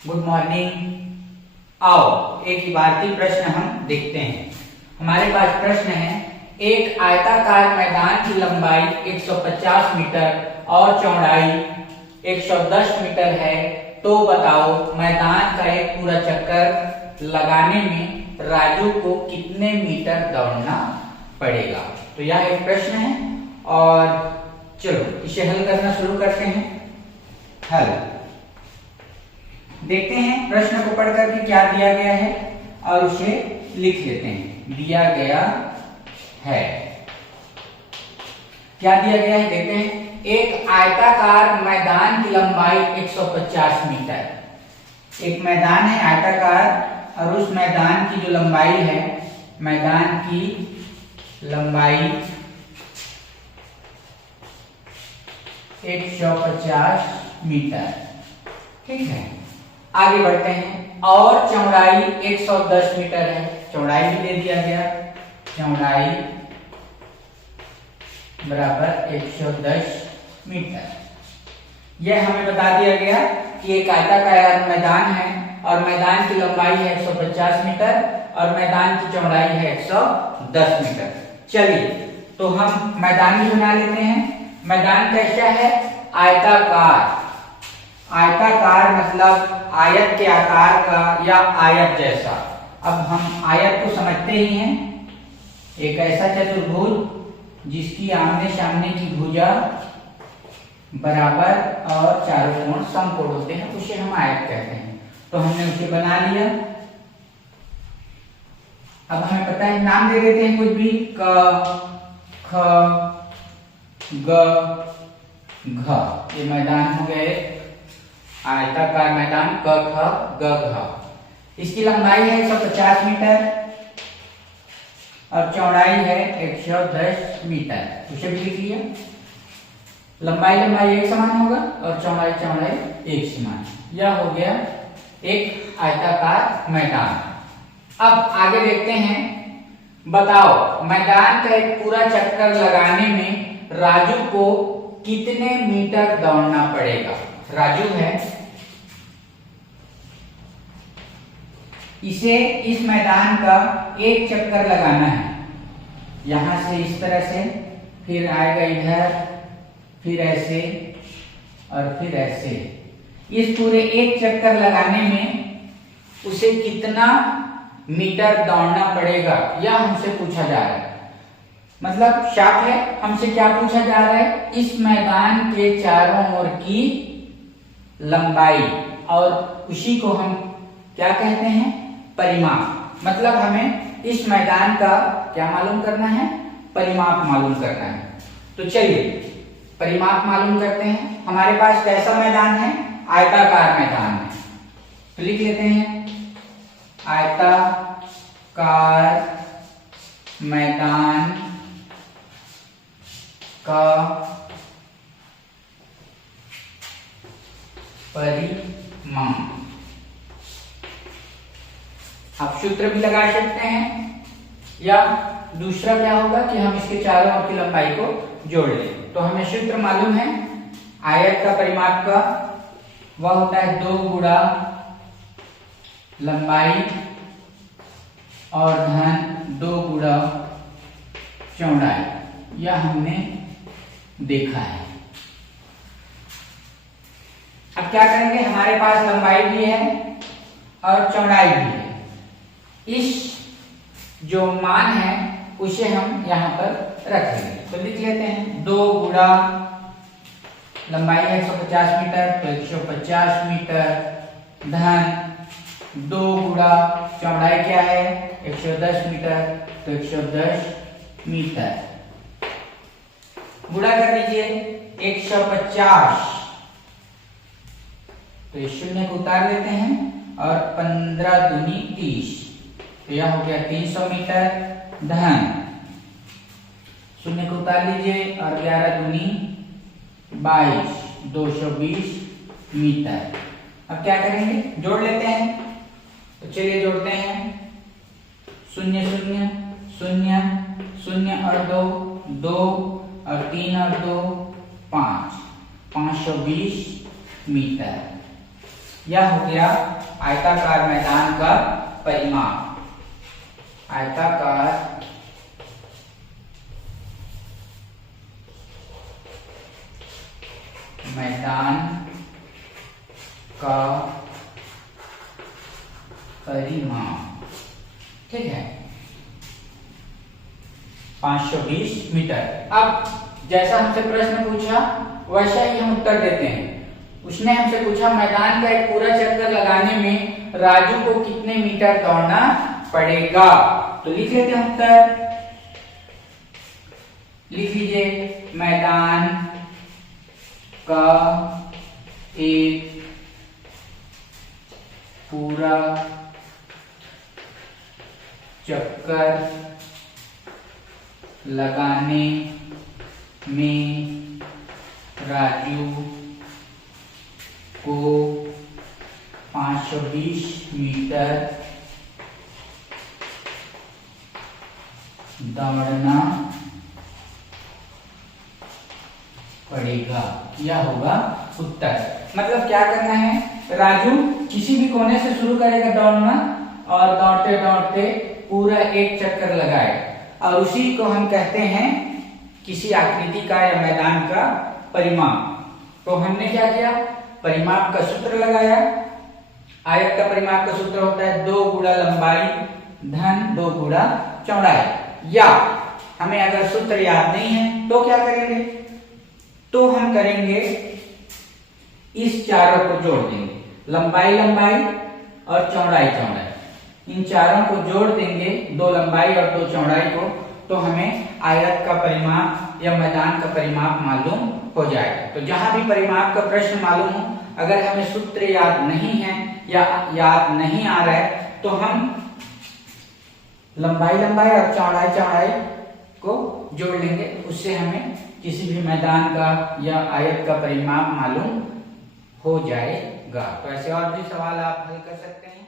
Good morning. आओ एक इबारती प्रश्न हम देखते हैं। हमारे पास प्रश्न है, एक आयताकार मैदान की लंबाई 150 मीटर और चौड़ाई 110 मीटर है, तो बताओ मैदान का एक पूरा चक्कर लगाने में राजू को कितने मीटर दौड़ना पड़ेगा। तो यह एक प्रश्न है और चलो इसे हल करना शुरू करते हैं। हल देखते हैं प्रश्न को पढ़कर के क्या दिया गया है और उसे लिख लेते हैं। दिया गया है, क्या दिया गया है देखते हैं। एक आयताकार मैदान की लंबाई 150 मीटर। एक मैदान है आयताकार और उस मैदान की जो लंबाई है, मैदान की लंबाई 150 मीटर। ठीक है, आगे बढ़ते हैं। और चौड़ाई 110 मीटर है, चौड़ाई भी दे दिया गया। चौड़ाई बराबर 110 मीटर। यह हमें बता दिया गया कि एक आयताकार मैदान है और मैदान की लंबाई है 150 मीटर और मैदान की चौड़ाई है 110 मीटर। चलिए तो हम मैदान भी बना लेते हैं। मैदान कैसा है? आयताकार। आयताकार मतलब आयत के आकार का या आयत जैसा। अब हम आयत को समझते ही हैं, एक ऐसा चतुर्भुज जिसकी आमने सामने की भुजा बराबर और चारों कोण समकोण होते हैं, उसे हम आयत कहते हैं। तो हमने उसे बना लिया। अब हमें पता है, नाम दे देते हैं कुछ भी, क ख ग घ। ये मैदान हो गए आयताकार मैदान क ख ग घ। इसकी लंबाई है 150 मीटर और चौड़ाई है 110 मीटर। उसे भी लिख लिया। लंबाई एक समान होगा और चौड़ाई एक समान। यह हो गया एक आयताकार मैदान। अब आगे देखते हैं। बताओ मैदान का एक पूरा चक्कर लगाने में राजू को कितने मीटर दौड़ना पड़ेगा। राजू है, इसे इस मैदान का एक चक्कर लगाना है। यहां से इस तरह से, फिर आएगा इधर, फिर ऐसे और फिर ऐसे। इस पूरे एक चक्कर लगाने में उसे कितना मीटर दौड़ना पड़ेगा, यह हमसे पूछा जा रहा है। मतलब शार्ट है, हमसे क्या पूछा जा रहा है, इस मैदान के चारों ओर की लंबाई, और उसी को हम क्या कहते हैं, परिमाप। मतलब हमें इस मैदान का क्या मालूम करना है, परिमाप मालूम करना है। तो चलिए परिमाप मालूम करते हैं। हमारे पास कैसा मैदान है, आयताकार मैदान है। तो लिख लेते हैं आयताकार मैदान का परिमाप। आप सूत्र भी लगा सकते हैं, या दूसरा क्या होगा कि हम इसके चारों ओर की लंबाई को जोड़ लें। तो हमें सूत्र मालूम है आयत का परिमाप का, वह होता है 2 गुणा लंबाई और धन 2 गुणा चौड़ाई। यह हमने देखा है। अब क्या करेंगे, हमारे पास लंबाई भी है और चौड़ाई भी है। इस जो मान है उसे हम यहाँ पर रख लेंगे। तो लिख लेते हैं 2 गुणा लंबाई है 150 मीटर, तो 150 मीटर धन 2 गुणा चौड़ाई क्या है 110 मीटर, तो 110 मीटर। गुणा कर लीजिए 150, तो इस शून्य को उतार लेते हैं और 15 दूनी 30, तो यह हो गया 300 मीटर धन शून्य को उतार लीजिए और 11 दूनी 22, 220 मीटर। अब क्या करेंगे, जोड़ लेते हैं। तो चलिए जोड़ते हैं, 0 0 0 0 और 2 2 और 3 और 2 5, 520 मीटर। यह हो गया आयताकार मैदान का परिमाप। आयताकार मैदान का परिमाप, ठीक है, 520 मीटर। अब जैसा हमसे प्रश्न पूछा वैसा ही हम उत्तर देते हैं। उसने हमसे पूछा मैदान का एक पूरा चक्कर लगाने में राजू को कितने मीटर दौड़ना पड़ेगा, तो लिख लेते हैं उत्तर। लिख लीजिए, मैदान का एक पूरा चक्कर लगाने में राजू को 520 मीटर दौड़ना पड़ेगा, यह होगा उत्तर। मतलब क्या करना है, राजू किसी भी कोने से शुरू करेगा दौड़ना और दौड़ते दौड़ते पूरा एक चक्कर लगाए, और उसी को हम कहते हैं किसी आकृति का या मैदान का परिमाप। तो हमने क्या किया, परिमाप का सूत्र लगाया। आयत का परिमाप का सूत्र होता है 2 गुणा लंबाई धन 2 गुणा चौड़ाई। या हमें अगर सूत्र याद नहीं है तो क्या करेंगे, तो हम करेंगे इस चारों को जोड़ देंगे, लंबाई लंबाई और चौड़ाई चौड़ाई, इन चारों को जोड़ देंगे, 2 लंबाई और 2 चौड़ाई को, तो हमें आयत का परिमाप या मैदान का परिमाप मालूम हो जाएगा। तो जहां भी परिमाप का प्रश्न मालूम हो, अगर हमें सूत्र याद नहीं है या याद नहीं आ रहा है, तो हम लंबाई लंबाई और चौड़ाई चौड़ाई को जोड़ लेंगे, उससे हमें किसी भी मैदान का या आयत का परिमाप मालूम हो जाएगा। तो ऐसे और भी सवाल आप हल कर सकते हैं।